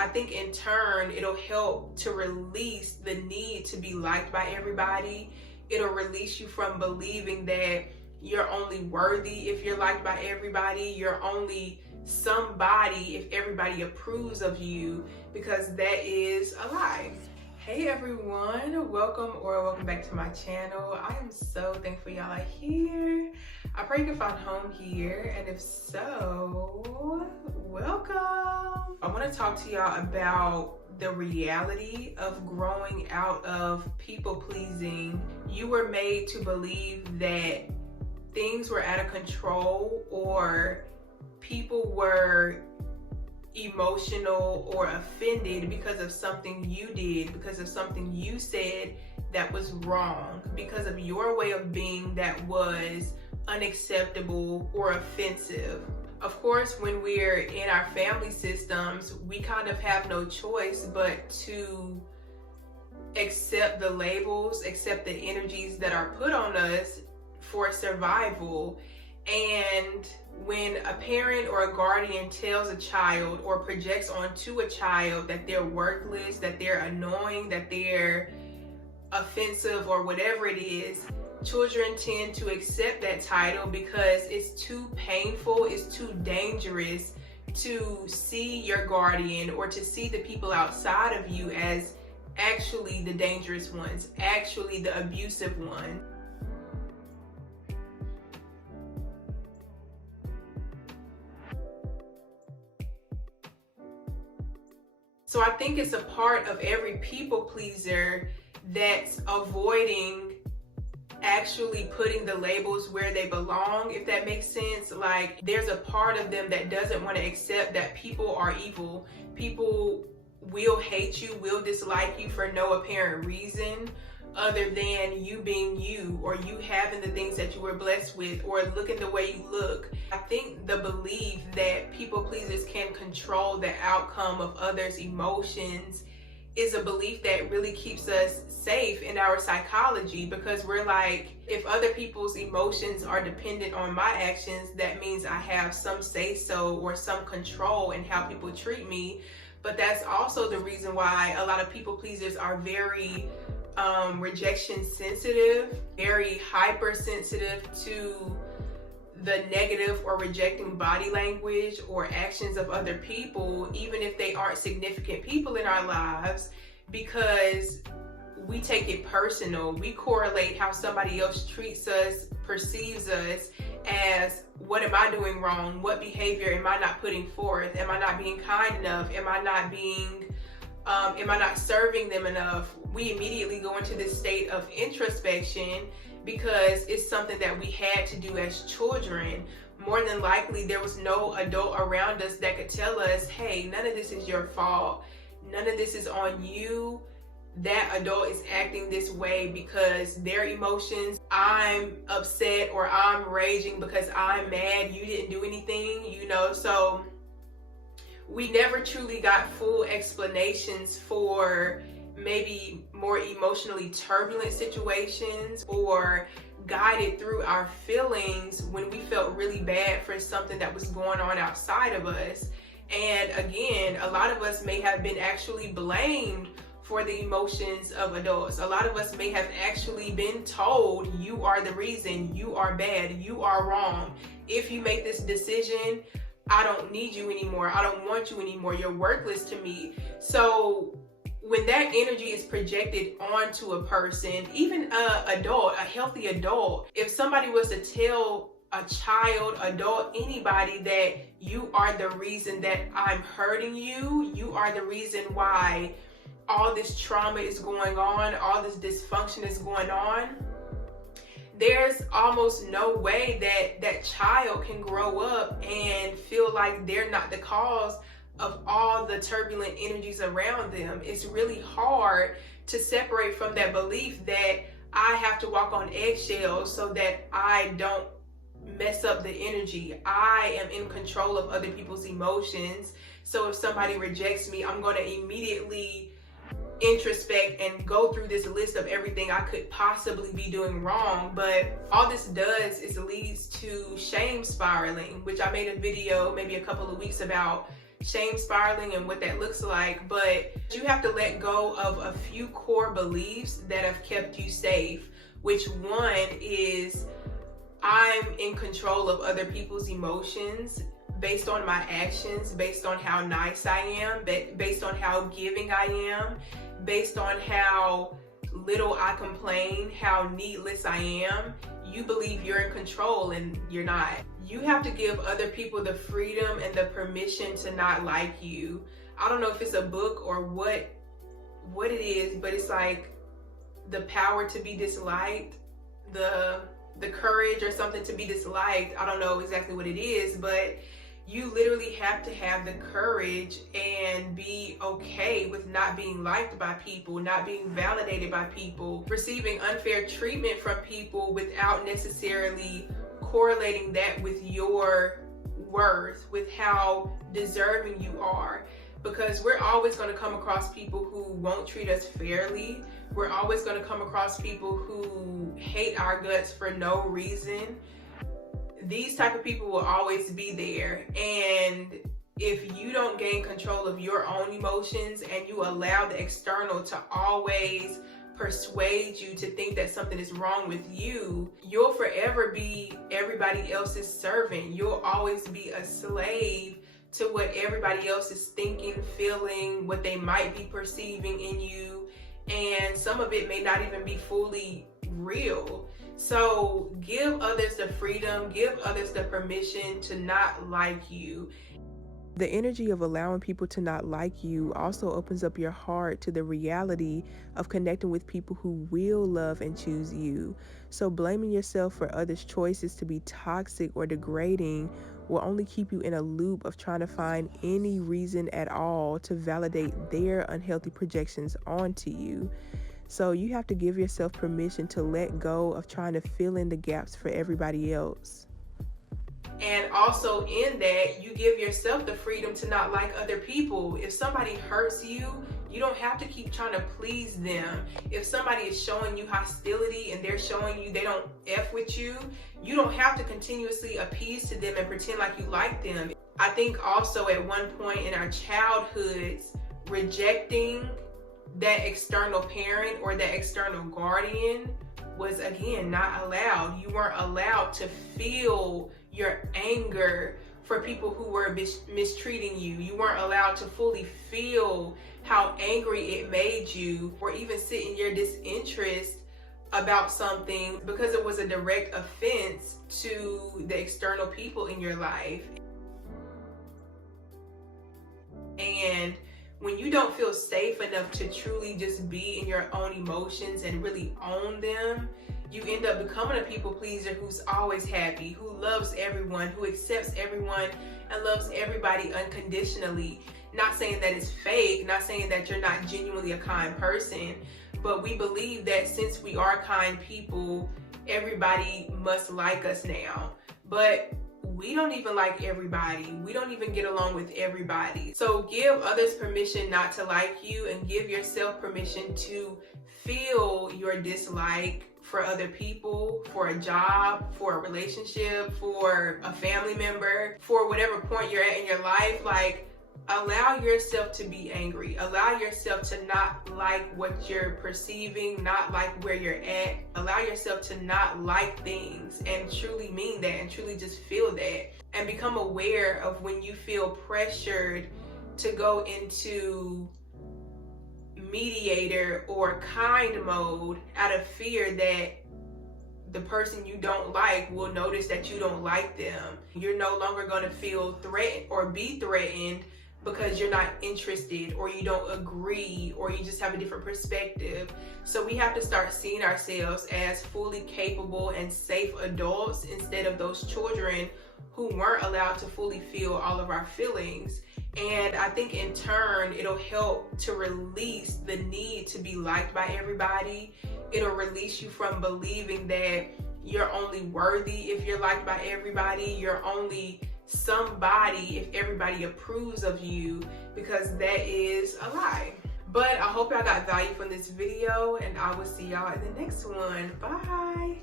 I think in turn, it'll help to release the need to be liked by everybody. It'll release you from believing that you're only worthy if you're liked by everybody. You're only somebody if everybody approves of you, because that is a lie. Hey everyone, welcome back to my channel. I am so thankful y'all are here. I pray you can find home here, and if so, welcome. I want to talk to y'all about the reality of growing out of people pleasing. You were made to believe that things were out of control, or people were emotional or offended because of something you did, because of something you said that was wrong, because of your way of being that was unacceptable or offensive. Of course, when we're in our family systems, we kind of have no choice but to accept the labels, accept the energies that are put on us for survival. And when a parent or a guardian tells a child or projects onto a child that they're worthless, that they're annoying, that they're offensive, or whatever it is, children tend to accept that title because it's too painful, it's too dangerous to see your guardian or to see the people outside of you as actually the dangerous ones, actually the abusive one. So I think it's a part of every people pleaser that's avoiding actually putting the labels where they belong, if that makes sense. Like, there's a part of them that doesn't want to accept that people are evil. People will hate you, will dislike you for no apparent reason other than you being you, or you having the things that you were blessed with, or looking the way you look. I think the belief that people pleasers can control the outcome of others' emotions is a belief that really keeps us safe in our psychology, because we're like, if other people's emotions are dependent on my actions, that means I have some say-so or some control in how people treat me. But that's also the reason why a lot of people pleasers are very rejection sensitive, very hypersensitive to the negative or rejecting body language or actions of other people, even if they aren't significant people in our lives, because we take it personal. We correlate how somebody else treats us, perceives us, as what am I doing wrong? What behavior am I not putting forth? Am I not being kind enough? Am I not serving them enough? We immediately go into this state of introspection because it's something that we had to do as children. More than likely, there was no adult around us that could tell us, hey, none of this is your fault. None of this is on you. That adult is acting this way because their emotions, I'm upset or I'm raging because I'm mad, you didn't do anything, so we never truly got full explanations for maybe more emotionally turbulent situations, or guided through our feelings when we felt really bad for something that was going on outside of us. And again, a lot of us may have been actually blamed for the emotions of adults. A lot of us may have actually been told, you are the reason, you are bad, you are wrong. If you make this decision, I don't need you anymore. I don't want you anymore. You're worthless to me. So when that energy is projected onto a person, even a healthy adult, if somebody was to tell a child, adult, anybody that you are the reason that I'm hurting you, you are the reason why all this trauma is going on, all this dysfunction is going on, there's almost no way that that child can grow up and feel like they're not the cause of all the turbulent energies around them. It's really hard to separate from that belief that I have to walk on eggshells so that I don't mess up the energy. I am in control of other people's emotions. So if somebody rejects me, I'm going to immediately introspect and go through this list of everything I could possibly be doing wrong. But all this does is leads to shame spiraling, which I made a video maybe a couple of weeks about shame spiraling and what that looks like, but you have to let go of a few core beliefs that have kept you safe, which one is I'm in control of other people's emotions based on my actions, based on how nice I am, based on how giving I am, based on how little I complain, how needless I am. You believe you're in control and you're not. You have to give other people the freedom and the permission to not like you. I don't know if it's a book or what it is, but it's like the power to be disliked, the courage or something to be disliked. I don't know exactly what it is, but you literally have to have the courage and be okay with not being liked by people, not being validated by people, receiving unfair treatment from people without necessarily correlating that with your worth, with how deserving you are. Because we're always going to come across people who won't treat us fairly. We're always going to come across people who hate our guts for no reason. These type of people will always be there. And if you don't gain control of your own emotions and you allow the external to always persuade you to think that something is wrong with you, you'll forever be everybody else's servant. You'll always be a slave to what everybody else is thinking, feeling, what they might be perceiving in you. And some of it may not even be fully real. So give others the freedom, give others the permission to not like you. The energy of allowing people to not like you also opens up your heart to the reality of connecting with people who will love and choose you. So blaming yourself for others' choices to be toxic or degrading will only keep you in a loop of trying to find any reason at all to validate their unhealthy projections onto you. So you have to give yourself permission to let go of trying to fill in the gaps for everybody else. And also in that, you give yourself the freedom to not like other people. If somebody hurts you, you don't have to keep trying to please them. If somebody is showing you hostility and they're showing you they don't F with you, you don't have to continuously appease to them and pretend like you like them. I think also at one point in our childhoods, rejecting that external parent or that external guardian was, again, not allowed. You weren't allowed to feel your anger for people who were mistreating you. You weren't allowed to fully feel how angry it made you, or even sit in your disinterest about something because it was a direct offense to the external people in your life. And when you don't feel safe enough to truly just be in your own emotions and really own them, you end up becoming a people pleaser who's always happy, who loves everyone, who accepts everyone and loves everybody unconditionally. Not saying that it's fake, not saying that you're not genuinely a kind person, but we believe that since we are kind people, everybody must like us now. But we don't even like everybody. We don't even get along with everybody. So give others permission not to like you, and give yourself permission to feel your dislike for other people, for a job, for a relationship, for a family member, for whatever point you're at in your life. Like, allow yourself to be angry. Allow yourself to not like what you're perceiving, not like where you're at. Allow yourself to not like things and truly mean that and truly just feel that. And become aware of when you feel pressured to go into mediator or kind mode out of fear that the person you don't like will notice that you don't like them. You're no longer going to feel threatened or be threatened because you're not interested, or you don't agree, or you just have a different perspective. So we have to start seeing ourselves as fully capable and safe adults instead of those children who weren't allowed to fully feel all of our feelings. And I think in turn, it'll help to release the need to be liked by everybody. It'll release you from believing that you're only worthy if you're liked by everybody. You're only somebody if everybody approves of you, because that is a lie. But I hope y'all got value from this video, and I will see y'all in the next one. Bye.